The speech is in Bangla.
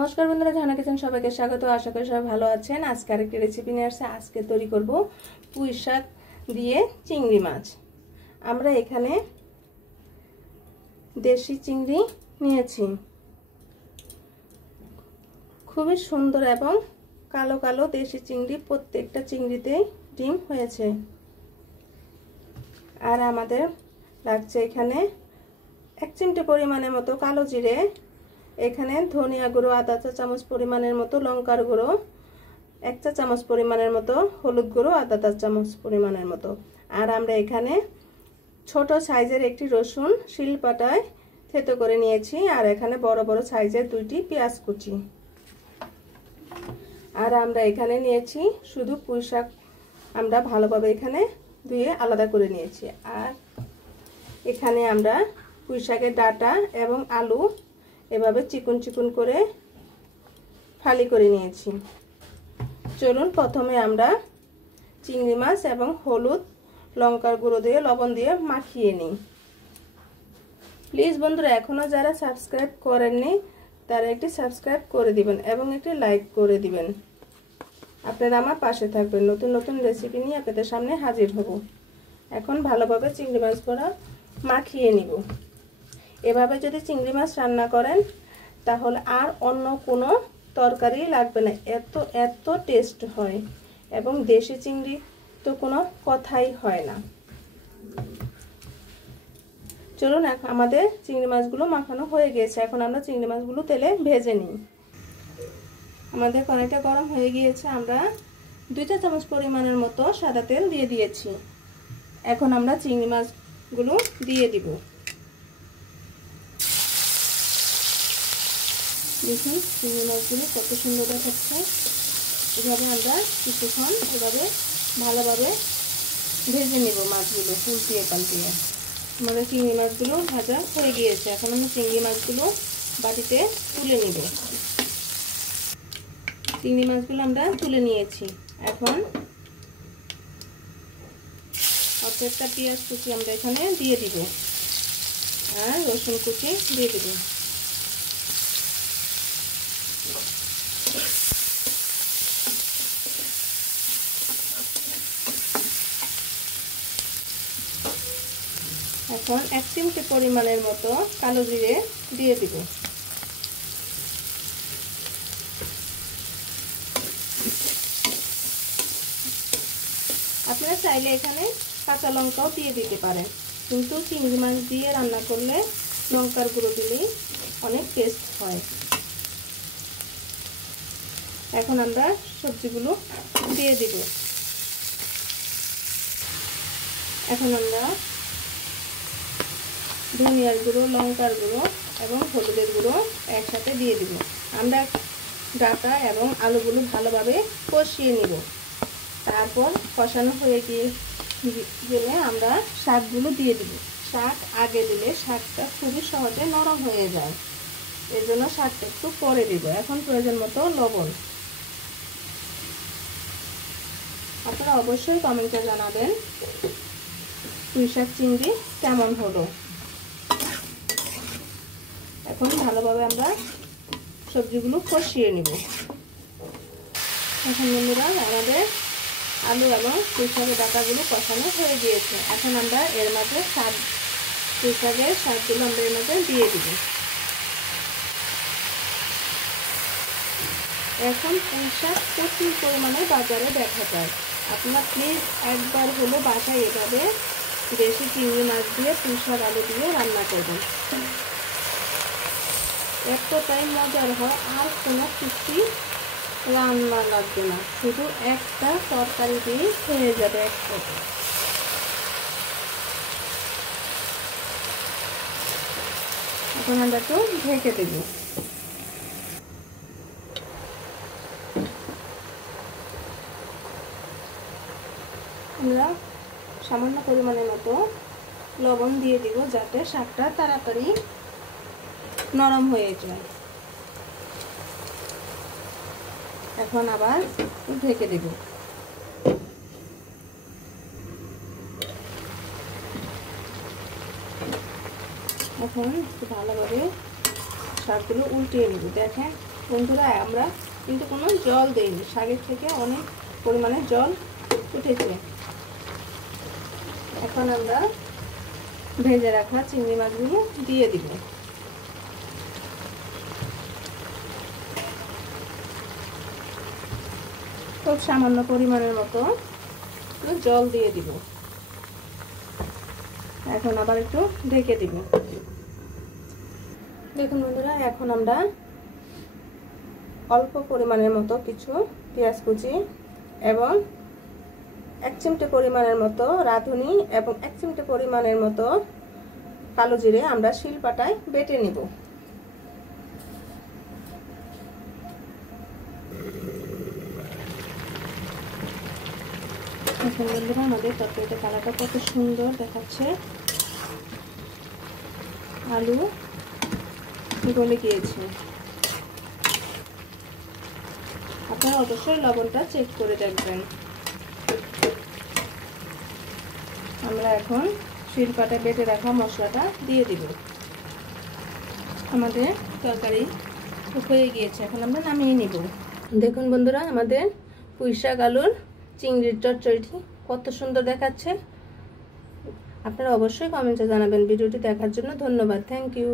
নমস্কার বন্ধুরা, ঝর্ণা কিচেন সবাইকে স্বাগত। আশা করি সবাই ভালো আছেন। আজকে আরেকটি রেসিপি নিয়ে আসছে। আজকে তৈরি করব পুঁই শাক দিয়ে চিংড়ি মাছ। আমরা এখানে দেশি চিংড়ি নিয়েছি, খুবই সুন্দর এবং কালো কালো দেশি চিংড়ি। প্রত্যেকটা চিংড়িতেই ডিম হয়েছে। আর আমাদের লাগছে এখানে 1 চিমটে পরিমাণের মতো কালো জিরে, এখানে ধনিয়া গুঁড়ো আধা চা চামচ পরিমাণের মতো, লঙ্কার গুঁড়ো 1 চা চামচ পরিমাণের মতো, হলুদ গুঁড়ো আধা চা চামচ পরিমাণের মতো। আর আমরা এখানে ছোট সাইজের একটি রসুন শিলপাটায় থেতো করে নিয়েছি। আর এখানে বড় বড় সাইজের 2টি পেঁয়াজ কুচি। আর আমরা এখানে নিয়েছি শুধু পুঁই শাক, আমরা ভালোভাবে এখানে ধুয়ে আলাদা করে নিয়েছি। আর এখানে আমরা পুঁই শাকের ডাঁটা এবং আলু এভাবে চিকন চিকন করে ফালি করে নিয়েছি। চলুন প্রথমে আমরা চিংড়ি মাছ এবং হলুদ লঙ্কার গুঁড়ো দিয়ে লবণ দিয়ে মাখিয়ে নিই। প্লিজ বন্ধুরা, এখনো যারা সাবস্ক্রাইব করেননি তারা একটি সাবস্ক্রাইব করে দিবেন এবং একটি লাইক করে দিবেন। আপনারা আমার পাশে থাকবেন। নতুন নতুন রেসিপি নিয়ে আপনাদের সামনে হাজির হব। এখন ভালোভাবে চিংড়ি মাছগুলো মাখিয়ে নিব। এভাবে যদি চিংড়ি মাছ রান্না করেন তাহলে আর অন্য কোনো তরকারি লাগবে না, এত এত টেস্ট হয়। এবং দেশি চিংড়ি তো কোনো কথাই হয় না। চলুন, আমাদের চিংড়ি মাছগুলো মাখানো হয়ে গিয়েছে। এখন আমরা চিংড়ি মাছগুলো তেলে ভেজে নিই। আমাদের কড়াইটা গরম হয়ে গিয়েছে। আমরা 2 চা চামচ পরিমাণের মতো সাদা তেল দিয়ে দিয়েছি। এখন আমরা চিংড়ি মাছগুলো দিয়ে দিব। দেখুন চিংড়ি মাছগুলো কত সুন্দর দেখাচ্ছে। এভাবে আমরা কিছুক্ষণ এভাবে ভালোভাবে ভেজে নেব মাছগুলো উল্টিয়ে পাল্টিয়ে। আমাদের চিংড়ি মাছগুলো ভাজা হয়ে গিয়েছে। এখন আমরা চিংড়ি মাছগুলো বাটিতে তুলে নিব। চিংড়ি মাছগুলো আমরা তুলে নিয়েছি। এখন একটা পেঁয়াজ কুচি আমরা এখানে দিয়ে দিব আর রসুন কুচি দিয়ে দিব। এখন 1 চিমটে পরিমাণের মতো কালো জিরে দিয়ে দিব। আপনারা চাইলে এখানে কাঁচা লঙ্কাও দিয়ে দিতে পারেন, কিন্তু চিংড়ি মাছ দিয়ে রান্না করলে লঙ্কার গুঁড়ো দিলেই অনেক টেস্ট হয়। এখন আমরা সবজিগুলো দিয়ে দিব। এখন আমরা ধনিয়ার গুঁড়ো, লঙ্কার গুঁড়ো এবং হলুদের গুঁড়ো একসাথে দিয়ে দিব। আমরা ডাঁটা এবং আলুগুলো ভালোভাবে কষিয়ে নিব। তারপর কষানো হয়ে গেলে আমরা শাকগুলো দিয়ে দিব। শাক আগে দিলে শাকটা খুবই সহজে নরম হয়ে যায়, এর জন্য শাকটা একটু পরে দিব। এখন প্রয়োজন মতো লবণ। আপনারা অবশ্যই কমেন্টে জানাবেন পুঁই শাক চিংড়ি কেমন হলো। এখন ভালোভাবে আমরা সবজিগুলো কষিয়ে নিব। এখন বন্ধুরা, আমাদের আলু এবং পুঁই শাকের ডাঁটাগুলো কষানো হয়ে গিয়েছে। এখন আমরা এর মাঝে পুঁই শাকের শাকগুলো আমরা এর মাঝে দিয়ে দিব। এখন পুঁই শাক প্রচুর পরিমাণে বাজারে দেখা যায়। আপনারা প্লিজ একবার হলো বাসায় এভাবে দেশি চিংড়ি মাছ দিয়ে পুঁই শাক আলু দিয়ে রান্না করবেন। এতটাই মজার হয়, আর কোনো কিছু রান্না লাগবে না, শুধু একটা তরকারি দিয়ে হয়ে যাবে এক কথা। এখন আমরা একটু ঢেকে দেব। আমরা সামান্য পরিমাণের মতো লবণ দিয়ে দিব, যাতে শাকটা তাড়াতাড়ি নরম হয়ে যায়। এখন আবার ঢেকে দেব। এখন একটু ভালোভাবে শাকগুলো উল্টিয়ে নেব। দেখেন বন্ধুরা আমরা কিন্তু কোনো জল দেইনি, শাকের থেকে অনেক পরিমাণে জল উঠেছে। এখন আমরা ভেজে রাখা চিংড়ি মাছগুলো দিয়ে দিব। খুব সামান্য পরিমাণের মতো জল দিয়ে দিব। এখন আবার একটু ঢেকে দিব। দেখুন বন্ধুরা, এখন আমরা অল্প পরিমাণের মতো কিছু পেঁয়াজ কুচি এবং 1 চিমটে পরিমাণের মতো রাঁধুনি এবং 1 চিমটে পরিমাণের মতো কালো জিরে আমরা শিলপাটায় বেটে নিব। এখন বন্ধুরা আমাদের তরকারিতে কালারটা কত সুন্দর দেখাচ্ছে। আলু গলে গিয়েছে। আপনারা অবশ্যই লবণটা চেক করে দেখবেন। আমরা এখন শিলপাটায় বেটে রাখা মশলাটা দিয়ে দিব। আমাদের তরকারি হয়ে গিয়েছে, এখন আমরা নামিয়ে নিব। দেখুন বন্ধুরা, আমাদের পুঁইশাক আলুর চিংড়ির চচ্চড়িটি কত সুন্দর দেখাচ্ছে। আপনারা অবশ্যই কমেন্টে জানাবেন। ভিডিওটি দেখার জন্য ধন্যবাদ। Thank you.